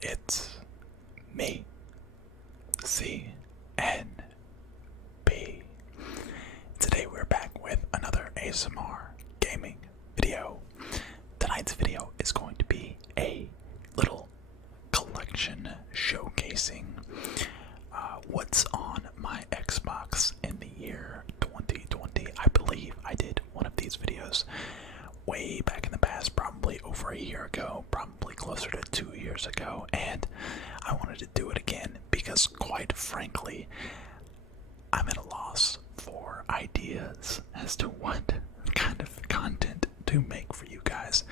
It's me, CNB. Today we're back with another ASMR gaming video. Tonight's video is going to be a little collection showcasing what's on my Xbox in the year 2020. I believe I did one of these videos way back in the past, probably over a year ago, probably closer to 2 years ago, and I wanted to do it again because, quite frankly, I'm at a loss for ideas as to what kind of content to make for you guys.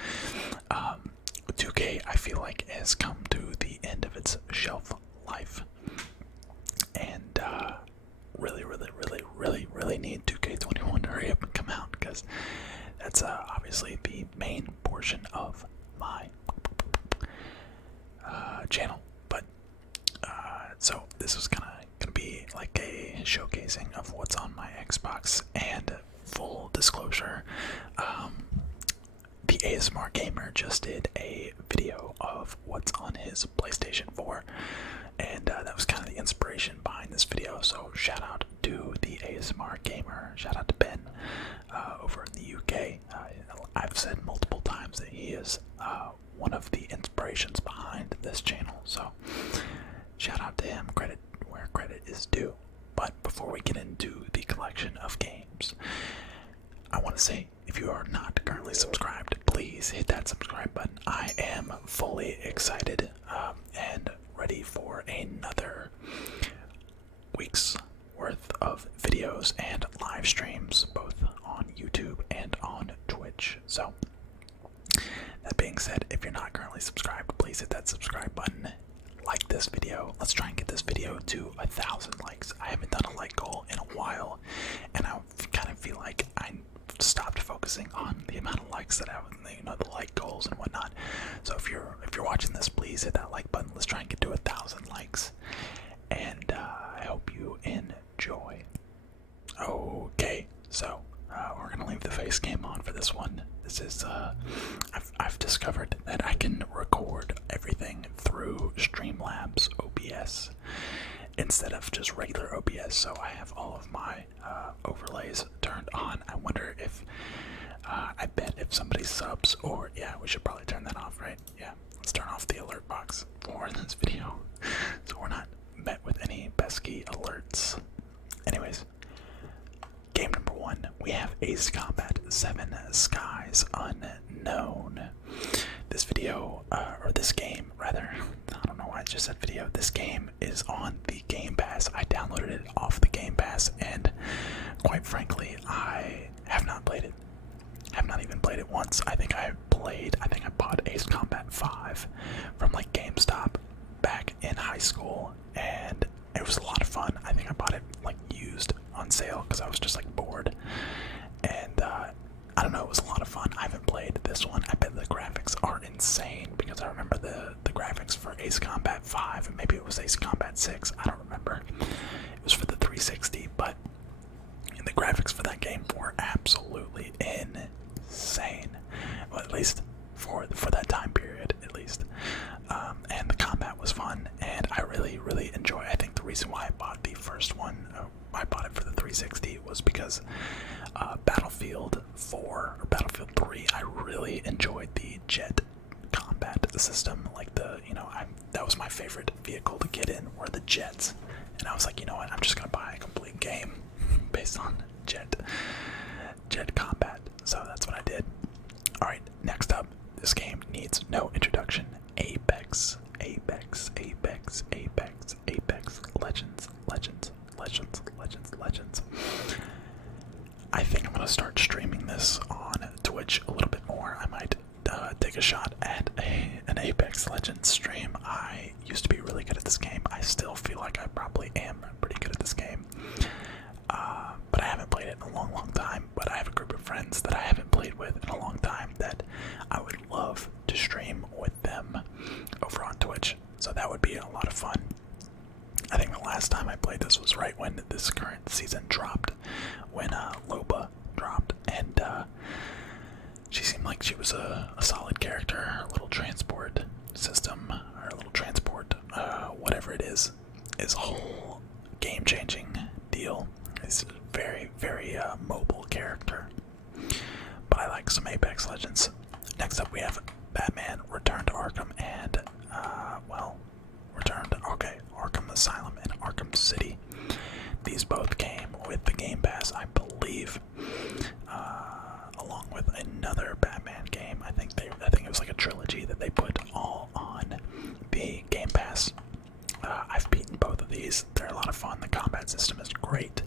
2K, I feel like, has come to the end of its shelf life, and really need 2K21 to hurry up and come out, because that's obviously the main portion of my channel. But so this is gonna be like a showcasing of what's on my Xbox. And full disclosure, the ASMR Gamer just did a video of what's on his PlayStation 4, and that was kind of the inspiration behind this video. So shout out to the ASMR Gamer, shout out to Ben over in the UK. I've said multiple times that he is one of the inspirations behind this channel, so shout out to him, credit where credit is due. But before we get into the collection of games, I want to say, if you are not currently subscribed, please hit that subscribe button. I am fully excited and ready for another week's worth of videos and live streams, both on YouTube and on Twitch. So that being said, if you're not currently subscribed, please hit that subscribe button. Like this video. Let's try and get this video to 1,000 likes. I haven't done a like goal in a while, and I kind of feel like I stopped focusing on the amount of likes that I have, the like goals and whatnot. So if you're watching this, please hit that like button. Let's try and get to 1,000 likes, and I hope you enjoy. Okay, so we're gonna leave the face cam on for this one. This is I've discovered that I can record everything through Streamlabs OBS instead of just regular OBS. So I have all of my overlays turned on. I wonder if I bet if somebody subs, or yeah, we should probably turn that off, right? Yeah, let's turn off the alert box for this video so we're not met with any pesky alerts. Anyways, game number 1, we have Ace Combat 7 Skies Unknown. This video, or this game rather, I don't know why I just said video. This game is on the Game Pass. I downloaded it off the Game Pass, and quite frankly, I have not played it. I have not even played it once. I think I bought Ace Combat 5 from like GameStop back in high school, and it was a lot of fun. I think I bought it like used on sale because I was just like bored, and I don't know, it was a lot of fun. I haven't played this one. I bet the graphics are insane, because I remember the graphics for Ace Combat 5, and maybe it was Ace Combat 6, I don't remember. It was for the 360, but the graphics for that game were absolutely insane. Well, at least for that time period, at least. And the combat was fun, and I really enjoy. I think the reason why I bought the first one, I bought it for the 360, was because Battlefield 4 or Battlefield 3, I really enjoyed the jet combat system. Like that was my favorite vehicle to get in, were the jets. And I was like, you know what, I'm just gonna buy a complete game based on jet combat. So that's what I did. Alright, next up, this game needs no introduction. Apex Legends. I think I'm gonna start streaming this on Twitch a little bit more. I might take a shot at an Apex Legends stream. I used to be really good at this game. I still feel like I probably am pretty good at this game. But I haven't played it in a long time. But I have a group of friends that I haven't played with in a long time that I would love to stream with them over on Twitch. So that would be a lot of fun. I think the last time I played this was right when this current season dropped, when Loba dropped, and she seemed like she was a solid character. Her little transport system, or little transport his whole game-changing deal. He's a very, very mobile character. But I like some Apex Legends. Next up we have Batman Return to Arkham and, Arkham Asylum and Arkham City. These both came with the Game Pass, I believe, along with another Batman game. I think it was like a trilogy that they put all on the Game Pass. I've beaten both of these. They're a lot of fun. The combat system is great.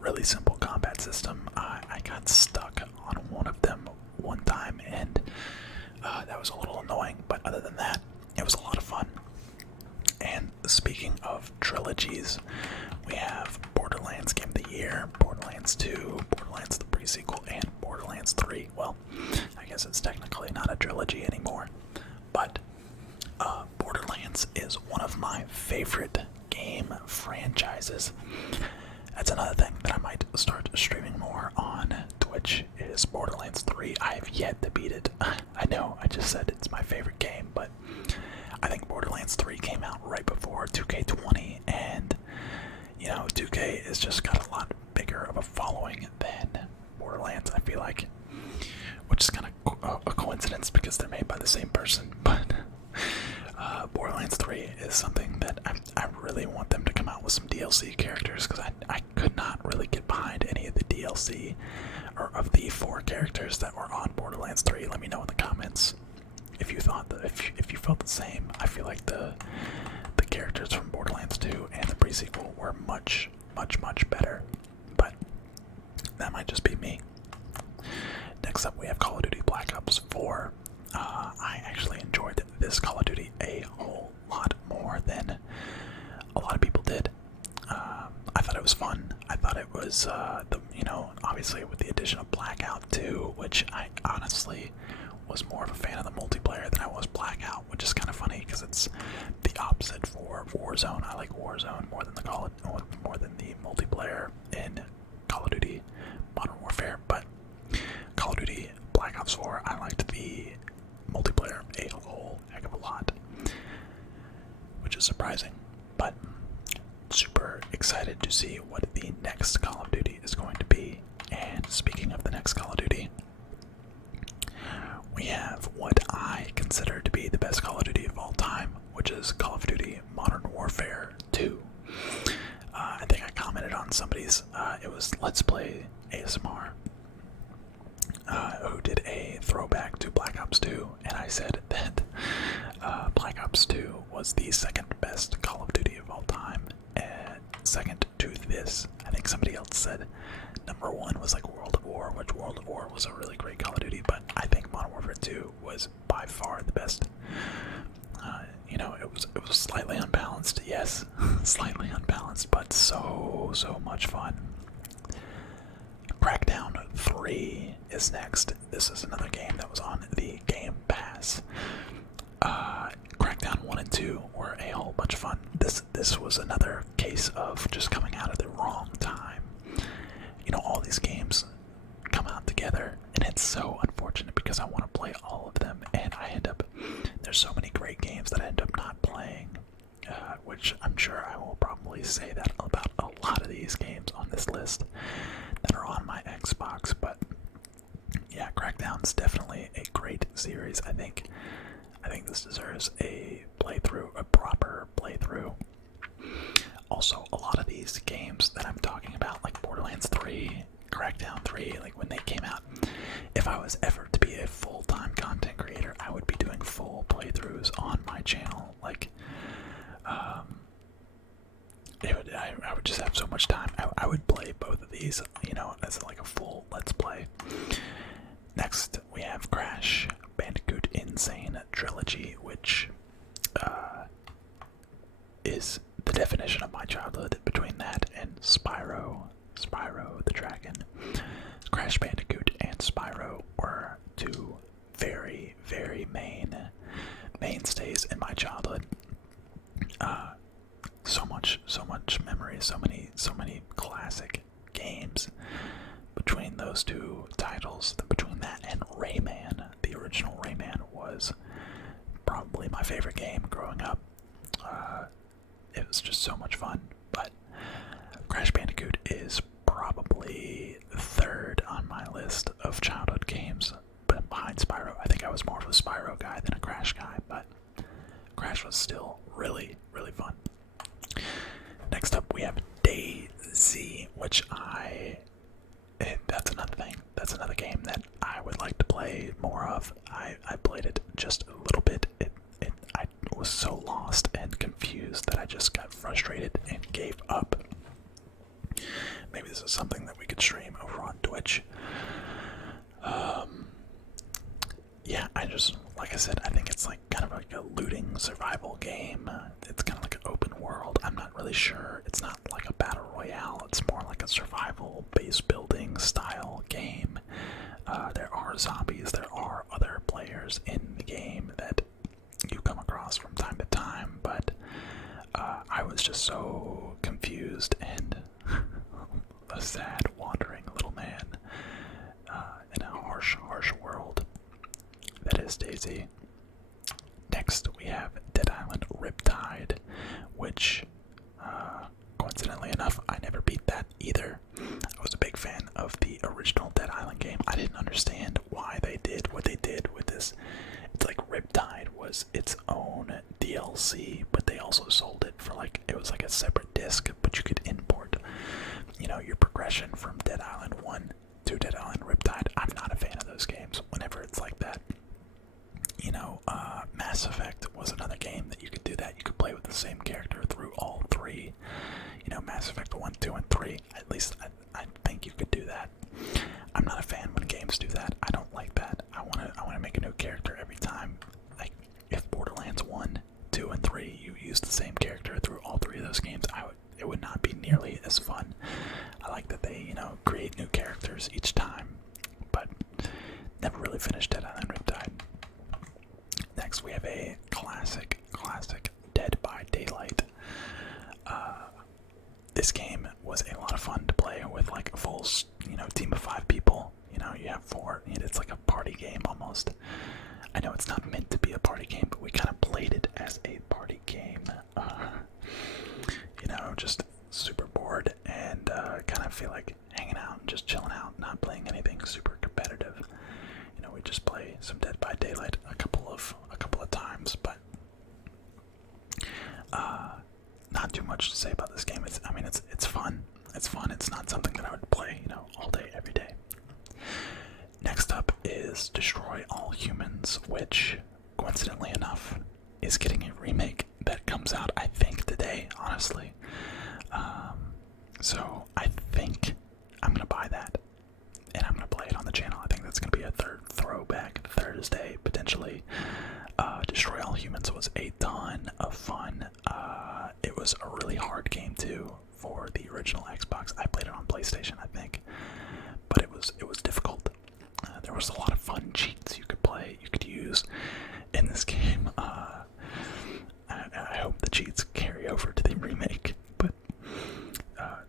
Really simple combat system. I got stuck on one of them one time, and that was a little annoying, but other than that, it was a lot of fun. And speaking of trilogies, we have Borderlands Game of the Year, Borderlands 2, Borderlands the pre-sequel, and Borderlands 3. Well, I guess it's technically not a trilogy anymore, but Borderlands is one of my favorite game franchises. That's another thing that I might start streaming more on Twitch is Borderlands 3. I have yet to beat it. I know, I just said it's my favorite game, but I think Borderlands 3 came out right before 2K20, and, 2K has just got a lot bigger of a following than Borderlands, I feel like, which is kind of a coincidence because they're made by the same person, but Borderlands 3 is something that I really want them to come out with some DLC characters, because I could not really get behind any of the DLC or of the 4 characters that were on Borderlands 3. Let me know in the comments if you thought that, if you felt the same. I feel like the characters from Borderlands 2 and the pre-sequel were much better, but that might just be me. Next up we have Call of Duty Black Ops 4. I actually enjoyed this Call of Duty a whole lot more than a lot of people did. I thought it was fun. I thought it was, obviously with the addition of Blackout 2, which I honestly was more of a fan of the multiplayer than I was Blackout, which is kind of funny because it's the opposite for Warzone. I like Warzone more than the multiplayer in Call of Duty Modern Warfare, but Call of Duty Black Ops 4, I liked the multiplayer a whole heck of a lot, which is surprising, but super excited to see what the next Call of Duty is going to be. And speaking of the next Call of Duty, we have what I consider to be the best Call of Duty of all time, which is Call of Duty Modern Warfare 2. I think I commented on somebody's, it was Let's Play ASMR, who did a throwback to Black Ops 2, and I said that Black Ops 2 was the second best Call of Duty of all time, and second to this. I think somebody else said number 1 was like World of War, which World of War was a really great Call of Duty, but I think Modern Warfare 2 was by far the best. It was slightly unbalanced, yes, slightly unbalanced, but so much fun. Crackdown 3 is next. This is another game that was on the Game Pass. Crackdown 1 and 2 were a whole bunch of fun. This was another case of just coming out at the wrong time. All these games come out together, and it's so unfortunate because I want to play all of them, and there's so many great games that I end up not playing, which I'm sure I will probably say that about a lot of these games on this list that are on my Xbox. But yeah, Crackdown's definitely a great series. I think this deserves a proper playthrough. Also, a lot of these games that I'm talking about, like Borderlands 3, Crackdown 3, like when they came out, if I was ever to be a full-time content creator, I would be doing full playthroughs on my channel. Like, I would just have so much time. I would play both of these, as like a full Let's Play. Next, we have Crash Bandicoot Insane Trilogy, which is the definition of my childhood between that and Spyro the Dragon. Crash Bandicoot and Spyro were two very, very mainstays in my childhood. So much memory, so many classic games between those two titles. Between that and Rayman, the original Rayman was probably my favorite game growing up. it was just so much fun. But Crash Bandicoot is probably third on my list of childhood games, but behind Spyro. I think I was more of a Spyro guy than a Crash guy, but Crash was still really, really fun. Next up, we have DayZ, which that's another thing. That's another game that I would like to play more of. I played it just a little bit. I was so lost and confused that I just got frustrated and gave up. Maybe this is something that we could stream over on Twitch. Yeah, like I said, I think it's like kind of like a looting survival game. It's kind of like an open world. I'm not really sure. It's not like a battle royale. It's more like a survival base building style game. There are zombies. There are other players in the game that you come across from time to time, but I was just so confused and a sad wandering little man in a harsh world that is DayZ. Next we have Dead Island Riptide, which coincidentally enough I never beat that either. I was a big fan of the original Dead Island game. I didn't understand why they did what they did with this. It's like Riptide was its own DLC, but they also sold it for like, it was like a separate disc, but you could import, you know, your progression from Dead Island 1 to Dead Island Riptide. I'm not a fan of those games whenever it's like that. You know, Mass Effect was another game that you could do that. You could play with the same character through all three. You know, Mass Effect 1, 2, and 3. At least I think you could do that. I'm not a fan when games do that. I don't like that. I wanna make a new character every time. Like, if Borderlands 1, 2, and 3, you use the same character through all three of those games, it would not be nearly as fun. I like that they, you know, create new characters each time, but never really finished Dead Island Riptide. Next, we have a classic Dead by Daylight. This game was a lot of fun to play with, like a full, you know, team of 5 people. You know, you have 4. It's like a party game almost. I know it's not meant to be a party game, but we kind of played it as a party game. You know, just super bored and kind of feel like hanging out and just chilling out, not playing anything super competitive. You know, we just play some Dead by Daylight a couple of times, but not too much to say about this game. It's fun. It's fun. It's not something that I would play, you know, all day, every day. Next up is Destroy All Humans, which, coincidentally enough, is getting a remake that comes out, I think, today, honestly. So I think I'm gonna buy that, and I'm gonna play it on the channel. I think that's gonna be a third throwback Thursday, potentially. Destroy All Humans was a ton of fun. It was a really hard game too for the original Xbox. I played it on PlayStation, I think, but it was difficult. There was a lot of fun cheats you could use in this game. I hope the cheats carry over to the remake, but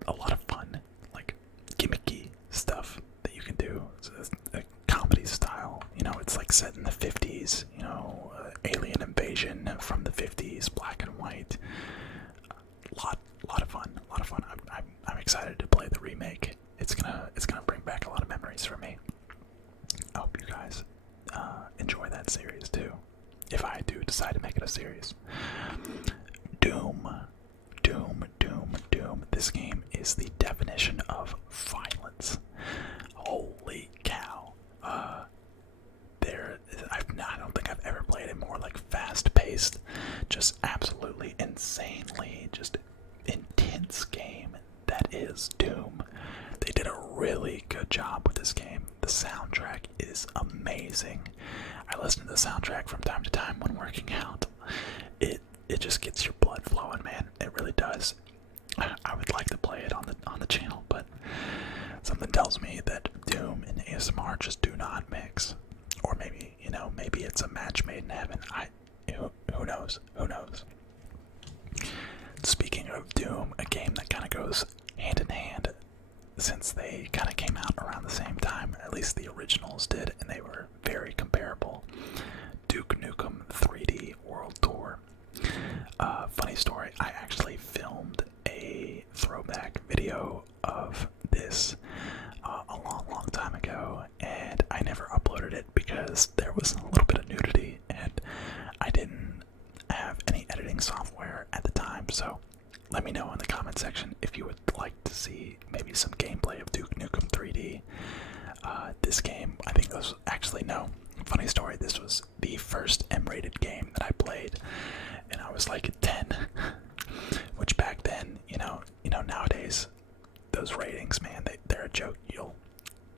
a lot of fun, like gimmicky stuff that you can do. It's a comedy style, you know, it's like set in the 50s, you know, alien invasion from the 50s, black and white. Lot of fun. I'm excited to play the remake. It's gonna bring back a lot of memories for me. I hope you guys enjoy that series too, if I do decide to make it a series. Doom. This game is the definition of violence. Holy cow. I don't think I've ever played a more like fast-paced, just absolutely insanely just intense game that is Doom. They did a really good job with this game. The soundtrack is amazing. I listen to the soundtrack from time to time when working out. It just gets your blood flowing, man. It really does. I would like to play it on the channel, but something tells me that Doom and ASMR just do not mix. Or maybe, you know, maybe it's a match made in heaven. Who knows? Speaking of Doom, a game that kind of goes hand in hand, since they kind of came out around the same time, at least the originals did, and they were very comparable. Duke Nukem 3D World Tour. Funny story, I actually video of this a long time ago, and I never uploaded it because there was a little bit of nudity, and I didn't have any editing software at the time. So let me know in the comment section if you would like to see maybe some gameplay of Duke Nukem 3D. This game, I think this was actually, no, funny story, this was the first M-rated game that I played, and I was like 10, which back then, you know, nowadays, those ratings, man, they're a joke.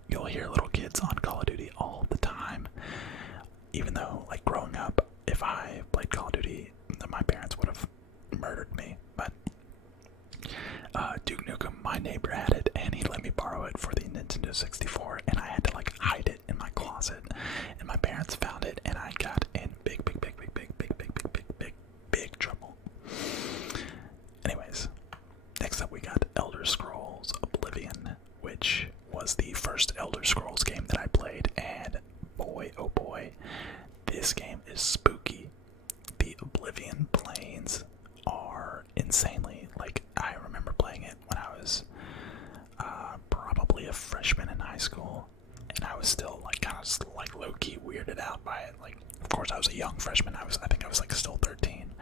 You'll hear little kids on Call of Duty all the time, even though, like, growing up, if I played Call of Duty, my parents would have murdered me. But Duke Nukem, my neighbor had it, and he let me borrow it for the Nintendo 64, and I had to like hide it in my closet, and my parents found it, and I got in big trouble. Anyways, next up we got Elder Scrolls Oblivion, which was the first Elder Scrolls game that I played, and boy oh boy, this game is spooky. The Oblivion planes are insanely, like, I remember playing it when I was probably a freshman in high school, and I was still like kind of like low-key weirded out by it. Like, of course I was a young freshman, I think I was like still 13,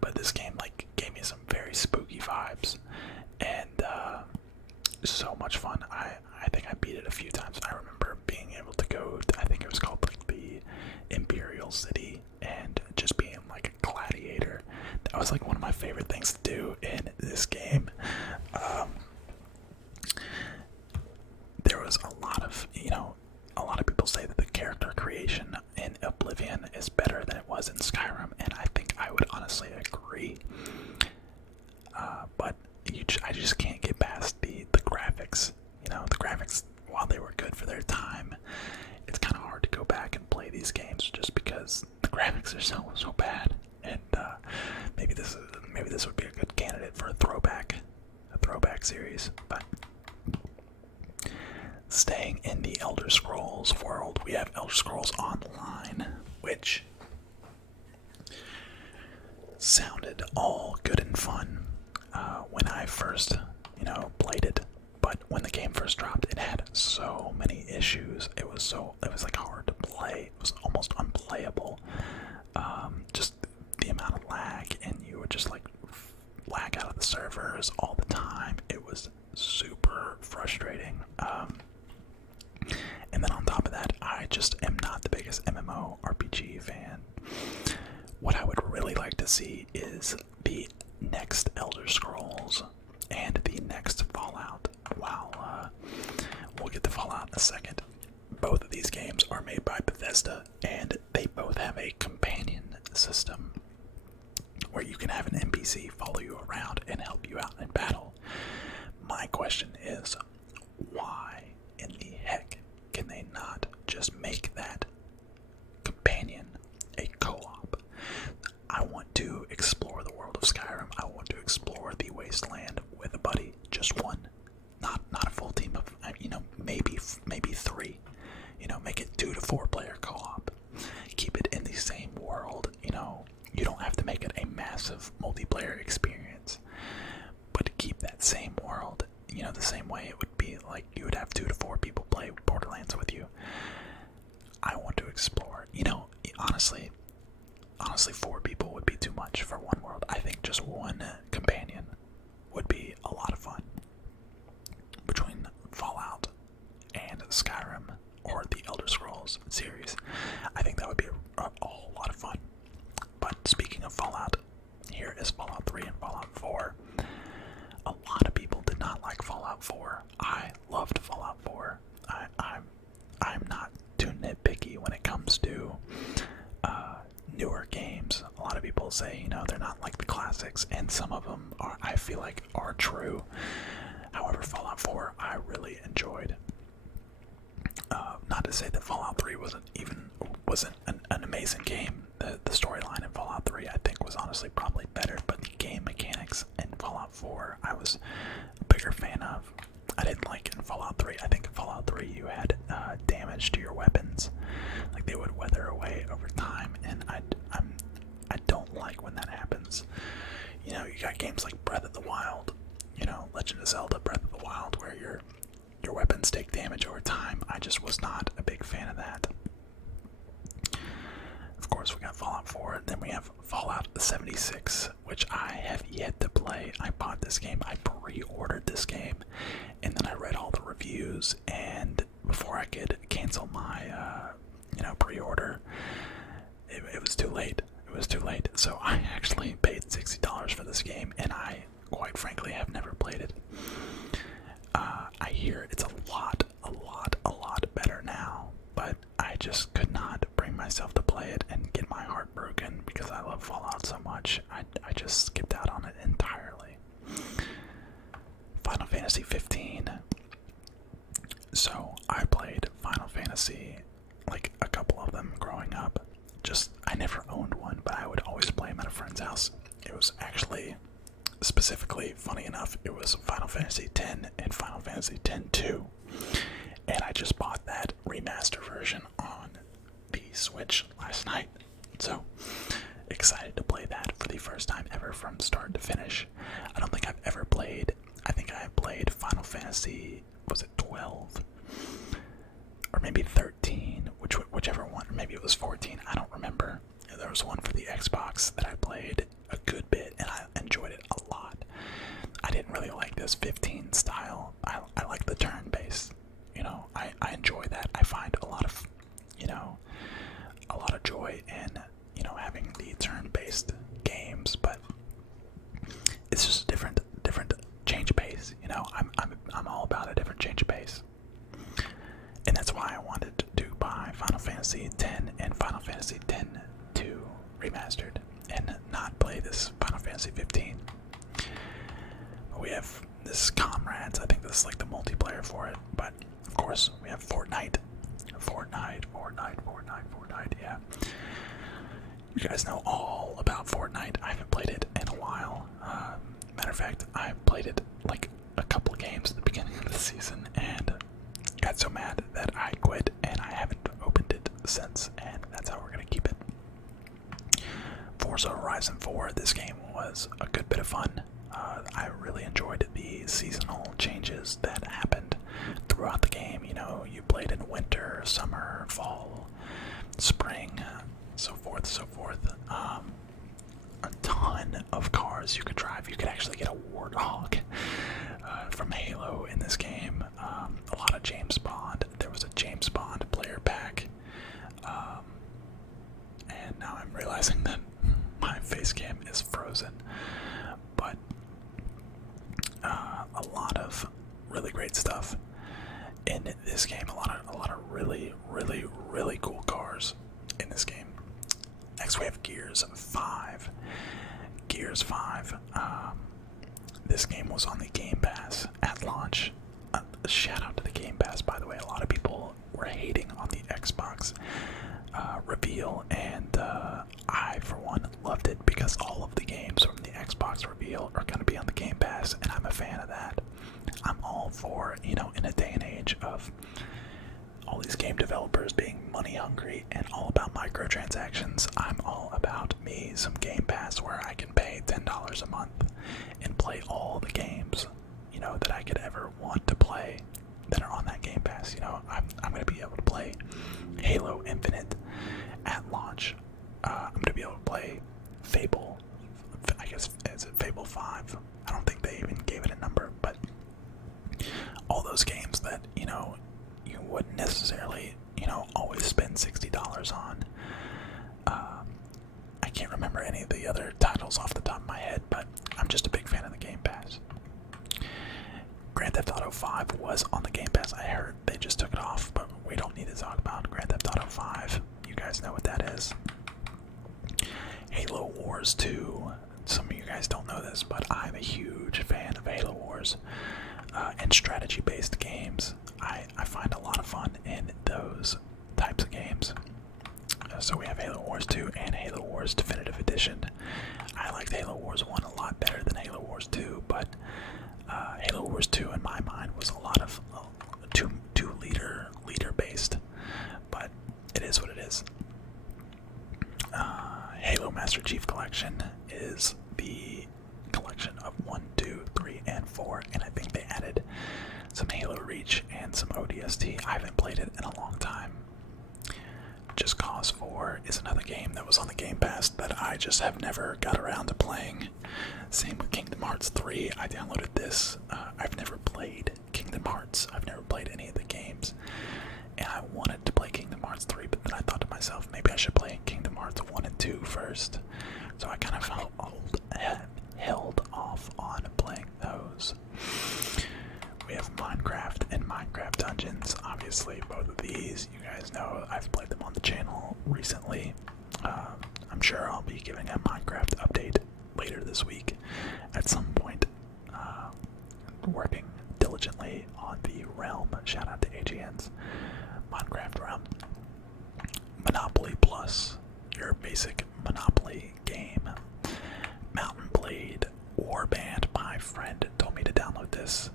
but this game like gave me some very spooky vibes, and so much fun. I think I beat it a few times. I remember being able to go to, I think it was called like the Imperial City, and just being like a gladiator. That was like one of my favorite things to do in this game. There was a lot of, a lot of people say that the character creation in Oblivion is better than it was in Skyrim, and I think I would honestly agree. But I just can't get past the graphics. The graphics, while they were good for their time, it's kind of hard to go back and play these games just because the graphics are so bad. And maybe this would be a good candidate for a throwback series. But staying in the Elder Scrolls world, we have Elder Scrolls Online, which sounded all good and fun when I first, played it. But when the game first dropped, it had so many issues. It was like hard to play. It was almost unplayable. Just the amount of lag, and you would just like lag out of the servers all the time. It was super frustrating. And then on top of that, I just am not the biggest MMORPG fan. What I would really like to see is the next Elder Scrolls and the next Fallout. While we'll get to Fallout in a second, both of these games are made by Bethesda, and they both have a companion system where you can have an NPC follow you around and help you out in battle. My question is, why in the heck can they not just make that companion a co-op? I want to explore the world of Skyrim. I want to explore the wasteland with a buddy, just one, not a full team of, maybe three. Make it 2 to 4 player co-op. Keep it in the same world. You don't have to make it a massive multiplayer experience, but keep that same world. The same way it would be like you would have 2 to 4 people play Borderlands with you. I want to explore. Honestly, 4 people would be too much for one world. I think just one companion would be a lot of fun. Between Fallout and Skyrim, or the Elder Scrolls series, I think that would be a whole lot of fun. But speaking of Fallout, here is Fallout 3 and Fallout 4. A lot of people did not like Fallout 4. I loved Fallout 4. I'm not too nitpicky when it comes to newer games. A lot of people say, they're not like the classics, and some of them I feel like are true. However, Fallout 4 I really enjoyed. Not to say that Fallout 3 wasn't an amazing game. The storyline in Fallout 3 I think was honestly probably better, but the game mechanics in Fallout 4 I was a bigger fan of. I didn't like in Fallout 3. I think in Fallout 3 you had damage to your weapons, like they would weather away over time, and I don't like when that happens. You got games like Breath of the Wild, Legend of Zelda Breath of the Wild, where your weapons take damage over time. I just was not a big fan of that. Of course, we got Fallout 4, then we have Fallout 76, which I have yet to play. I bought this game, I pre-ordered this game, and then I read all the reviews, and before I could cancel my, pre-order, it was too late. It was too late, so I actually paid $60 for this game, and I, quite frankly, have never played it. I hear it's a lot better now, but I just could not bring myself to play it and get my heart broken because I love Fallout so much. I just skipped out on it entirely. Final Fantasy 15. So I played Final Fantasy, like a couple of them growing up. I never owned one, but I would always play them at a friend's house. It was actually, specifically, funny enough, it was Final Fantasy X and Final Fantasy X-2. And I just bought that remaster version on the Switch last night. So, excited to play that for the first time ever from start to finish. I don't think I've ever played, I think I played Final Fantasy, was it 12? Or maybe 13, whichever one, or maybe it was 14, I don't remember. There was one for the Xbox that I played a good bit, and I enjoyed it a lot. I didn't really like this 15 style. I like the turn-based. I enjoy that. I find a lot of joy in, having the turn-based games, but it's just a different change of pace. I'm all about a different change of pace. And that's why I wanted to buy Final Fantasy X and Final Fantasy X-2 remastered and not play this Final Fantasy 15. We have this Comrades, I think this is like the multiplayer for it, but of course we have Fortnite, yeah. You guys know all about Fortnite. I haven't played it in a while. Matter of fact, I played it like a couple of games at the beginning of the season and got so mad that I quit, and I haven't opened it since, and that's how we're gonna keep it. Forza Horizon 4, this game was a good bit of fun. I really enjoyed the seasonal changes that happened throughout the game. You played in winter, summer, fall, spring, so forth. A ton of cars you could drive. You could actually get a Warthog from Halo in this game. A lot of James Bond. There was a James Bond player pack. And now I'm realizing that my face cam is frozen. But a lot of really great stuff in this game. A lot of really cool cars in this game. Next we have Gears 5. This game was on the Game Pass at launch. Shout out to the Game Pass, by the way. A lot of people were hating on the Xbox reveal, and I, for one, loved it because all of the games from the Xbox reveal are going to be on the Game Pass, and I'm a fan of that. I'm all for, in a day and age of all these game developers being money hungry and all about microtransactions, I'm all about me some Game Pass where I can pay $10 a month and play all the games, that I could ever want to play that are on that Game Pass. I'm going to be able to play Halo Infinite at launch. I'm going to be able to play Fable, I guess, is it Fable 5? I don't think they even gave it a number, but all those games that, you wouldn't necessarily, always spend $60 on. I can't remember any of the other titles off the top of my head, but I'm just a big fan of the Game Pass. Grand Theft Auto 5 was on the Game Pass. I heard they just took it off, but we don't need to talk about Grand Theft Auto 5. You guys know what that is. Halo Wars 2. Some of you guys don't know this, but I'm a huge fan of Halo Wars and strategy-based games. I find a lot of fun in those types of games. So we have Halo Wars 2 and Halo Wars Definitive Edition. I liked Halo Wars 1 a lot better than Halo Wars 2, but Halo Wars 2 in my mind was a lot of too leader based, but it is what it is. Halo Master Chief Collection is the collection of 1, 2, 3, and 4, and I think they added some Halo Reach and some ODST. I haven't played it in a long time. Just Cause 4 is another game that was on the Game Pass that I just have never got around to playing. Same with Kingdom Hearts 3. I downloaded this. I've never played Kingdom Hearts. I've never played any of the games. And I wanted to play Kingdom Hearts 3, but then I thought to myself, maybe I should play Kingdom Hearts 1 and 2 first. So I kind of held off on playing those. We have Minecraft and Minecraft Dungeons. Obviously, both of these, you guys know, I've played them on the channel recently. I'm sure I'll be giving a Minecraft update later this week at some point. Working diligently on the Realm. Shout out to AGN's Minecraft Realm. Monopoly Plus, your basic Monopoly game. Mountain Blade Warband. My friend told me to download this.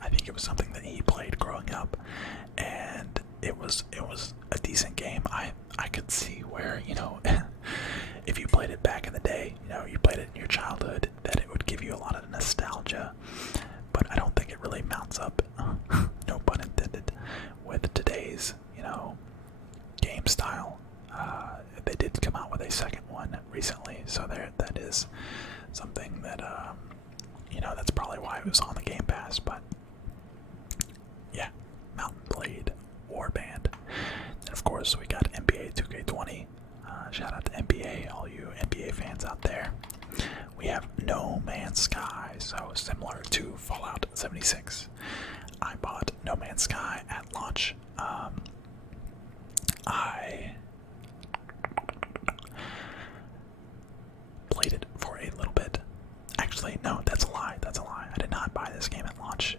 I think it was something that he played growing up, and it was a decent game. I could see where, you know, if you played it back in the day, you know, you played it in your childhood, that it would give you a lot of nostalgia. But I don't think it really mounts up, no pun intended, with today's, you know, game style. They did come out with a second one recently, so that is something that, you know, that's probably why it was on the Game Pass. But yeah, Mountain Blade Warband. And of course, we got NBA 2K20. Shout out to NBA, all you NBA fans out there. We have No Man's Sky, so similar to Fallout 76. I bought No Man's Sky at launch. I played it for a little bit. Actually, no, that's a lie. That's a lie. I did not buy this game at launch.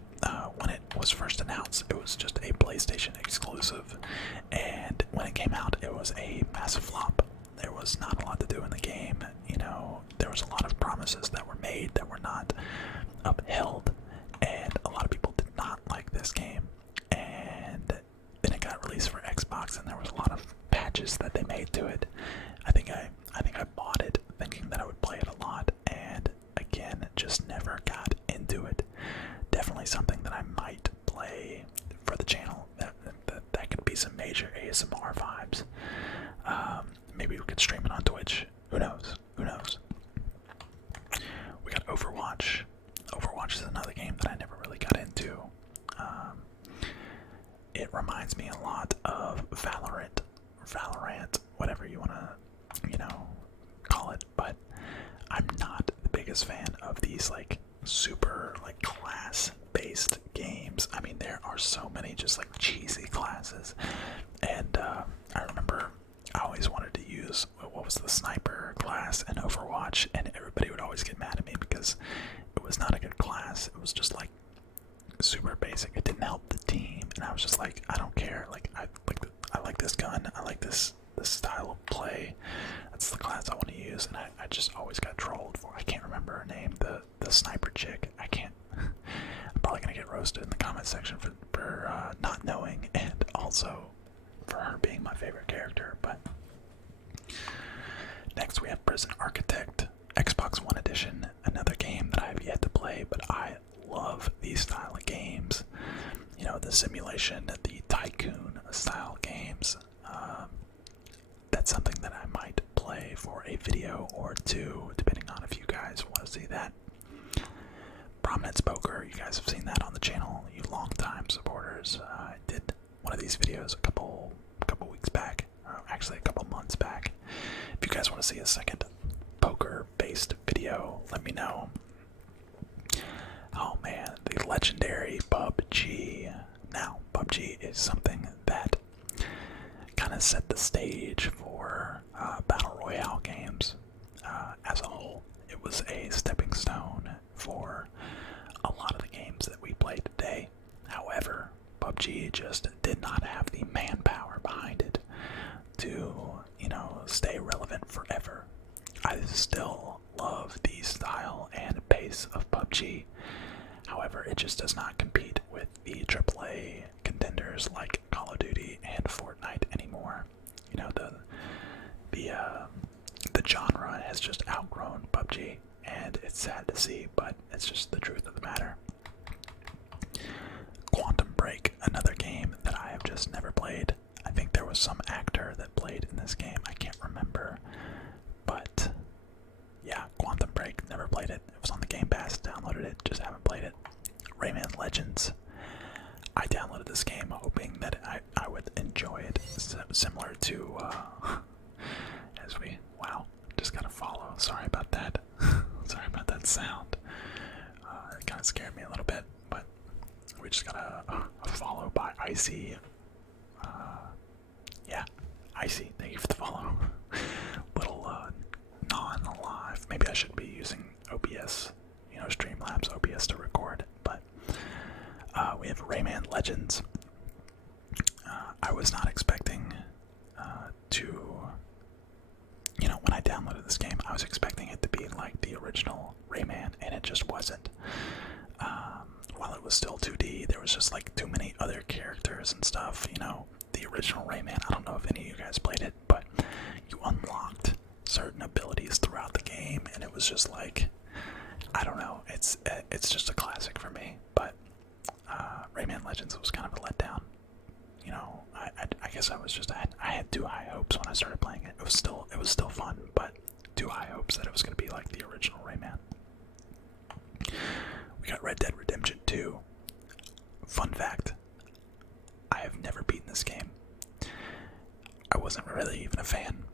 When it was first announced, it was just a PlayStation exclusive, and when it came out, it was a massive flop. There was not a lot to do in the game. You know, there was a lot of promises that were made that were not upheld, and a lot of people did not like this game. And then it got released for Xbox, and there was a lot of patches that they made to it. I think I bought it thinking that I would play it a lot, and again, just never got into it. Definitely something that I might play for the channel. That could be some major ASMR vibes. Maybe we could stream it on Twitch. Who knows? Who knows? We got Overwatch. Overwatch is another game that I never really got into. It reminds me a lot of Valorant, whatever you want to, you know, call it. But I'm not the biggest fan of these like super like class-based games. I mean, there are so many just like cheesy classes, and I remember I always wanted to use what was the sniper class in Overwatch, and everybody would always get mad at me because it was not a good class. It was just like super basic. It didn't help the team, and I was just like, I don't care. Like I like this gun. I like this style of play. That's the class I want to use, and I just always got trolled for. I can't remember her name. The sniper chick. I can't. I'm probably gonna get roasted in the comment section for not knowing, and also for her being my favorite character. But next we have Prison Architect, Xbox One Edition, another game that I have yet to play, but I love these style of games. You know, the simulation, the tycoon style games. That's something that I might play for a video or two, depending on if you guys want to see that. Prominence Poker, you guys have seen that on the channel, you long-time supporters. I did one of these videos a couple weeks back, or actually a couple months back. If you guys want to see a second poker-based video, let me know. Oh man, the legendary PUBG. Now, PUBG is something that kind of set the stage for Battle Royale games as a whole. It was a stepping stone for a lot of the games that we play today. However, PUBG just did not have the manpower behind it to, you know, stay relevant forever. I still love the style and pace of PUBG. However, it just does not compete with the AAA contenders like Call of Duty and Fortnite anymore. You know, the genre has just outgrown PUBG, and it's sad to see, but it's just the truth of the matter. Quantum Break, another game that I have just never played. I think there was some actor that played in this game. I can't remember, but yeah, Quantum Break, never played it. It was on the Game Pass, downloaded it, just haven't played it. Rayman Legends. I downloaded this game hoping that I would enjoy it, similar to, wow, just gotta follow. Sorry about that. Sorry about that sound. It kind of scared me a little bit, but we just got a follow by Icy. Yeah, Icy, thank you for the follow. Little non-live. Maybe I should be using OBS, Streamlabs OBS to record, but we have Rayman Legends. I was not expecting to, when I downloaded this game, I was expecting it to be like the original Rayman, and it just wasn't. While it was still 2D, there was just like too many other characters and stuff, The original Rayman, I don't know if any of you guys played it, but you unlocked certain abilities throughout the game, and it was just like, I don't know, it's just a classic for me, but Rayman Legends was kind of a letdown. I guess I had too high hopes when I started playing it. It was still fun, but too high hopes that it was going to be like the original Rayman. We got Red Dead Redemption 2. Fun fact, I have never beaten this game. I wasn't really even a fan.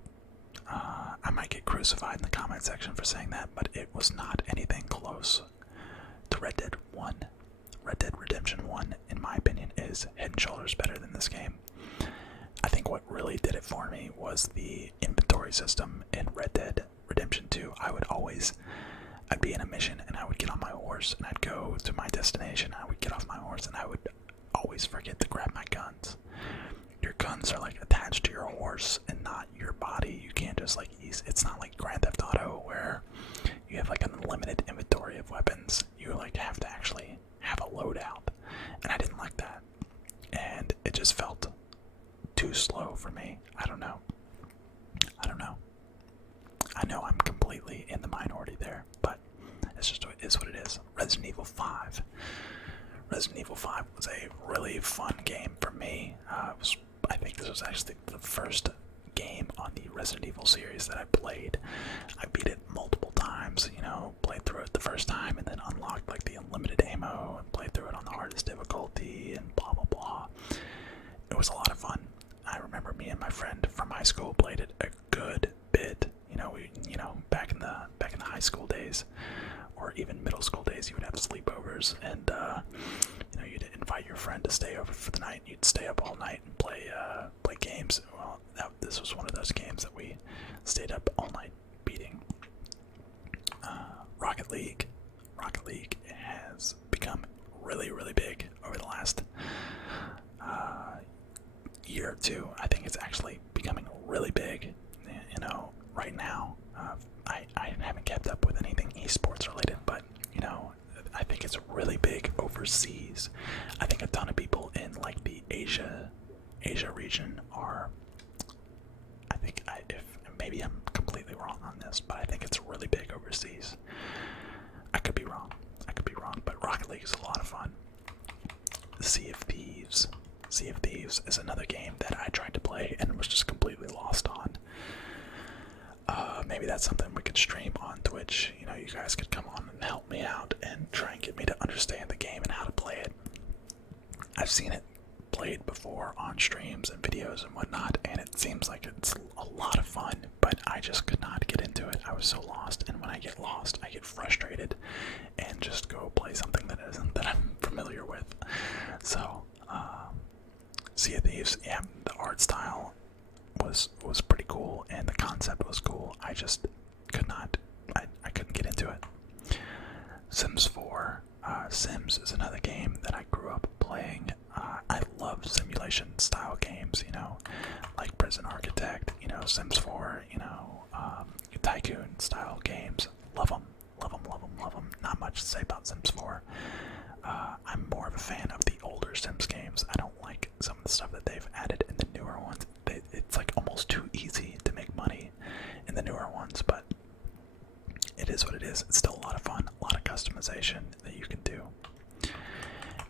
I might get crucified in the comment section for saying that, but it was not anything close to Red Dead 1. Red Dead Redemption 1, in my opinion, is head and shoulders better than this game. I think what really did it for me was the inventory system in Red Dead Redemption 2. I'd be in a mission and I would get on my horse and I'd go to my destination. I would get off my horse and I would always forget to grab my guns. Your guns are like attached to your horse and not your body. You can't just like it's not like Grand Theft Auto where you have like an unlimited inventory of weapons. You like have to actually have a loadout, and I didn't like that, and it just felt too slow for me. I don't know. I know I'm completely in the minority there, but it's just what it is. Resident Evil 5. Resident Evil 5 was a really fun game for me. I think this was actually the first game on the Resident Evil series that I played. I beat it multiple times, played through it the first time and then unlocked like the unlimited ammo and played through it on the hardest difficulty and blah blah blah. It was a lot of fun. I remember me and my friend from high school played it a good bit. Back in the high school days or even middle school days, you would have sleepovers and you'd invite your friend to stay over for the night. You'd stay up all night and play games. Well, this was one of those games that we stayed up all night beating. Rocket League. Rocket League has become really, really big over the last year or two. I think it's actually becoming really big. Right now, I haven't kept up with anything esports related, but I think it's really big overseas. I think a ton of people in like the Asia region are. Maybe I'm completely wrong on this, but I think it's really big overseas. I could be wrong, but Rocket League is a lot of fun. Sea of Thieves. Sea of Thieves is another game that I tried to play and was just completely lost on. Maybe that's something we could stream on Twitch. You guys could come on and help me out and try and get me to understand the game and how to play it. I've seen it played before on streams and videos and whatnot, and it seems like it's a lot of fun, but I just could not get into it. I was so lost, and when I get lost, I get frustrated and just go play something that I'm familiar with. So, Sea of Thieves, yeah, the art style was pretty cool, and the concept was cool. I just could not, I couldn't get into it. Sims 4. Sims is another game that I grew up playing. I love simulation style games, like Prison Architect, Sims 4, Tycoon style games. Love them. Not much to say about Sims 4. I'm more of a fan of the older Sims games. I don't like some of the stuff that they've added in the newer ones. It's like almost too easy to make money in the newer ones, but it is what it is. It's still customization that you can do.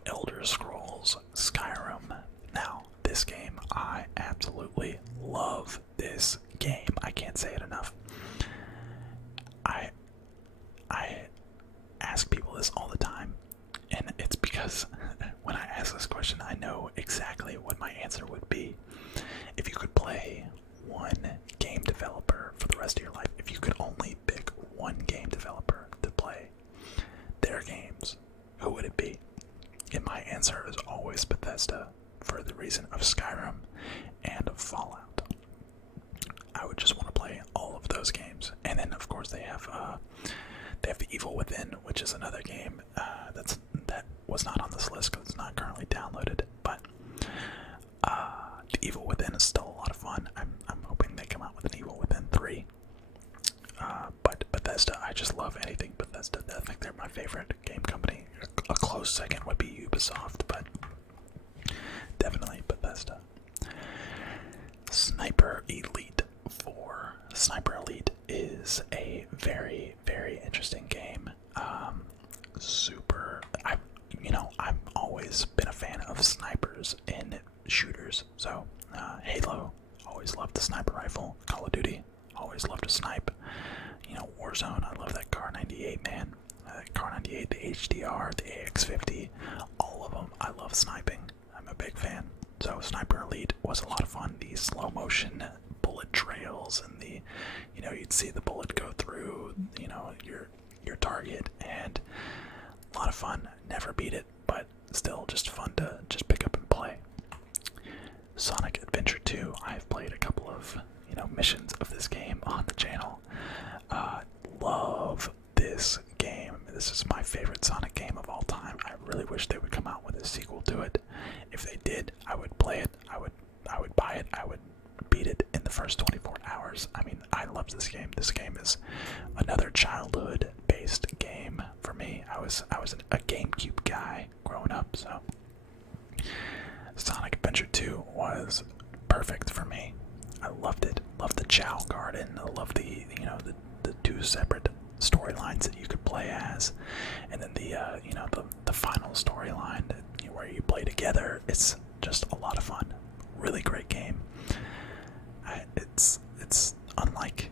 Elder Scrolls Skyrim. Now, this game, I absolutely love this game. I can't say it enough. I ask people this all the time, and it's because when I ask this question, I know exactly what my answer would be. If you could play one game developer for the rest of your life, if you could only pick one game developer to play their games, who would it be? And my answer is always Bethesda, for the reason of Skyrim and of Fallout. I would just want to play all of those games. And then, of course, they have The Evil Within, which is another game that was not on this list because it's not currently downloaded. But The Evil Within is still a lot of fun. I'm hoping they come out with an Evil Within 3. But Bethesda, I just love anything Bethesda. I think they're my favorite game company. A close second would be Ubisoft, but definitely Bethesda. Sniper Elite 4. Sniper Elite is a very, very interesting game. I've always been a fan of snipers in shooters. So, Halo, always loved the sniper rifle. Call of Duty, always loved to snipe. Warzone, I love that Kar 98, man. Kar 98, the HDR, the AX50, all of them. I love sniping. I'm a big fan. So Sniper Elite was a lot of fun. The slow motion bullet trails and you'd see the bullet go through, your target, and a lot of fun. Never beat it, but still just fun to just pick up and play. Sonic Adventure 2. I've played a couple of, missions of this game on the channel. Love this game. This is my favorite Sonic game of all time. I really wish they would come out with a sequel to it. If they did, I would play it. I would buy it. I would beat it in the first 24 hours. I mean, I love this game. This game is another childhood-based game for me. I was a GameCube guy growing up, so Sonic Adventure 2 was perfect for me. I loved it. Loved the Chow Garden. I loved the two separate storylines that you could play as, and then the final storyline where you play together. It's just a lot of fun. Really great game. It's unlike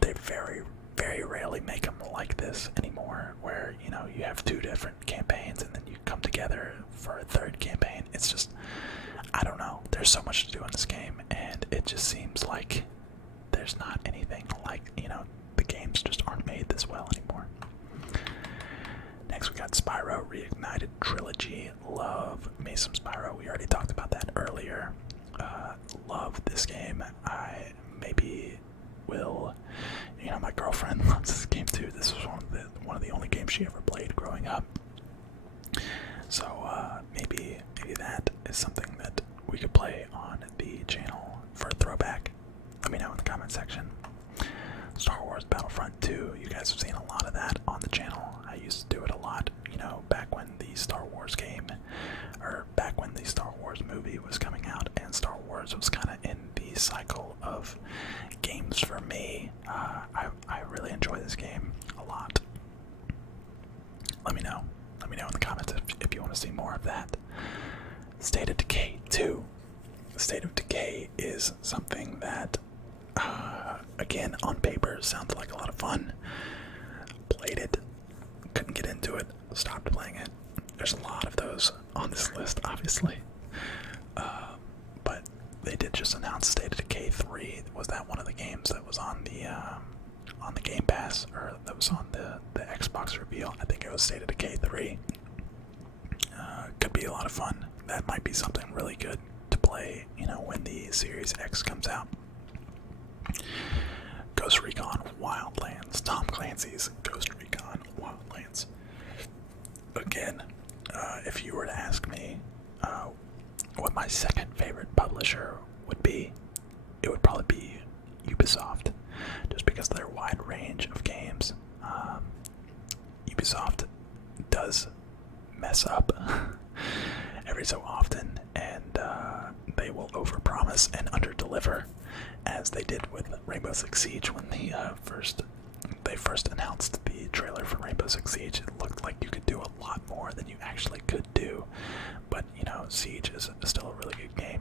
they very, very rarely make them like this anymore, where you have two different campaigns and then you come together for a third campaign. It's just, I don't know, there's so much to do in this game, and it just seems like there's not anything like, the games just aren't made this well anymore. Next we got Spyro Reignited Trilogy. Love me some Spyro. We already talked about that earlier. Love this game. I maybe will, my girlfriend loves this game too. This was one of the only games she ever played growing up. So maybe that is something that we could play on the channel for a throwback. Let me know in the comment section. Star Wars Battlefront 2. You guys have seen a lot of that on the channel. I used to do it a lot, back when the Star Wars game, or back when the Star Wars movie was coming out, and Star Wars was kind of in the cycle of games for me. I really enjoy this game a lot. Let me know. Let me know in the comments if you want to see more of that. State of Decay 2. State of Decay is something that, again, on paper sounds like a lot of fun. Played it, couldn't get into it, stopped playing it. There's a lot of those on this list, obviously. But they did just announce State of Decay 3. Was that one of the games that was on the Game Pass, or that was on the Xbox reveal? I think it was State of Decay 3. Could be a lot of fun. That might be something really good to play, when the Series X comes out. Ghost Recon Wildlands. Tom Clancy's Ghost Recon Wildlands. Again, if you were to ask me what my second favorite publisher would be, it would probably be Ubisoft, just because of their wide range of games. Ubisoft does mess up every so often, and they will overpromise and underdeliver, as they did with Rainbow Six Siege when the first they first announced the trailer for Rainbow Six Siege, it looked like you could do a lot more than you actually could do. But, you know, Siege is still a really good game.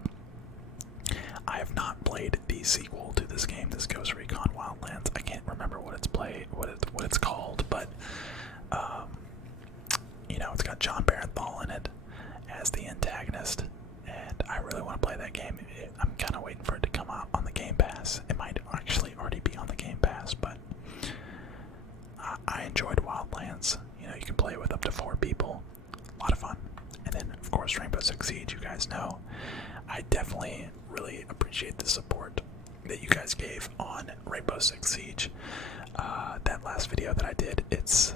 I have not played the sequel to this game, this Ghost Recon Wildlands. I can't remember what it's called, but you know, it's got John Barenthal in it as the antagonist, and I really want to play that game. I'm kind of waiting for it to come out on the Game Pass. It might actually already be on the Game Pass, but I enjoyed Wildlands. You know, you can play with up to 4 people. A lot of fun. And then, of course, Rainbow Six Siege, you guys know. I definitely really appreciate the support that you guys gave on Rainbow Six Siege. That last video that I did, it's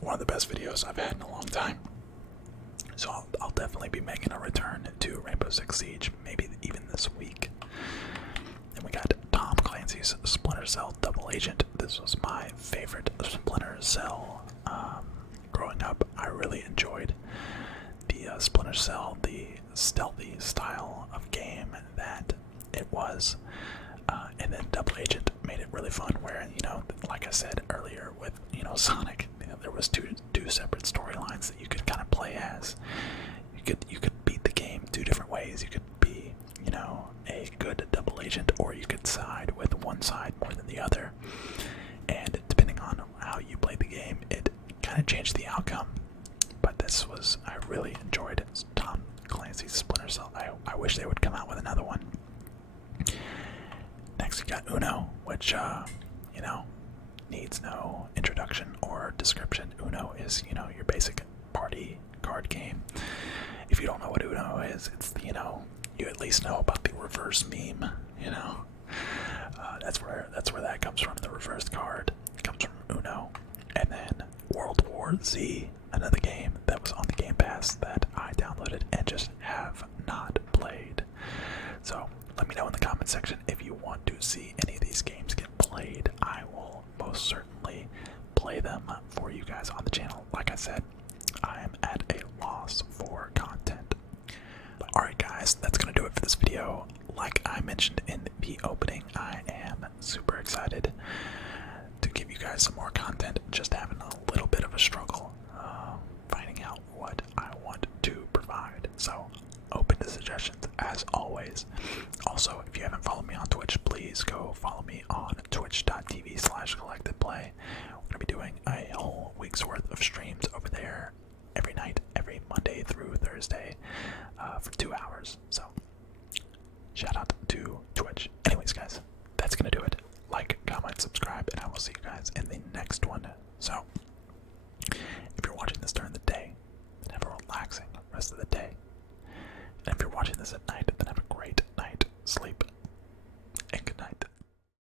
one of the best videos I've had in a long time. So I'll definitely be making a return to Rainbow Six Siege, maybe even this week. Then we got Tom Clancy's Splinter Cell Double Agent. This was my favorite Splinter Cell. Growing up, I really enjoyed the Splinter Cell, the stealthy style of game that it was. And then Double Agent made it really fun where, you know, like I said earlier with, you know, Sonic, you know, there was two separate storylines that you could kind of play as. You could beat the game 2 different ways. You could be, you know, a good double agent, or you could side with one side more than the other. And depending on how you played the game, it kind of changed the outcome. But I really enjoyed Tom Clancy's Splinter Cell. I wish they would come out with another one. Next we got Uno, which, you know, needs no introduction or description. Uno is, you know, your basic party card game. If you don't know what Uno is, it's, you know, you at least know about the reverse meme, you know. That's where that comes from, the reversed card. It comes from Uno. And then World War Z, another game that was on the Game Pass that I downloaded and just have not played. So let me know in the comment section if you want to see any of these games get played. I will most certainly play them for you guys on the channel. Like I said, I am at a loss for content. Alright guys, that's going to do it for this video. Like I mentioned in the opening, I am super excited to give you guys some more content. Just having a little bit of a struggle finding out what I want to provide. So, open to suggestions as always. Also, if you haven't followed me on Twitch, please go follow me on twitch.tv/collectedplay. We're going to be doing a whole week's worth of streams over there every night, every Monday through Thursday for 2 hours. So, shout out to Twitch. Anyways, guys, that's going to do it. Like, comment, subscribe, and I will see you guys in the next one. So, if you're watching this during the day, then have a relaxing rest of the day. And if you're watching this at night, then have a great night. Sleep.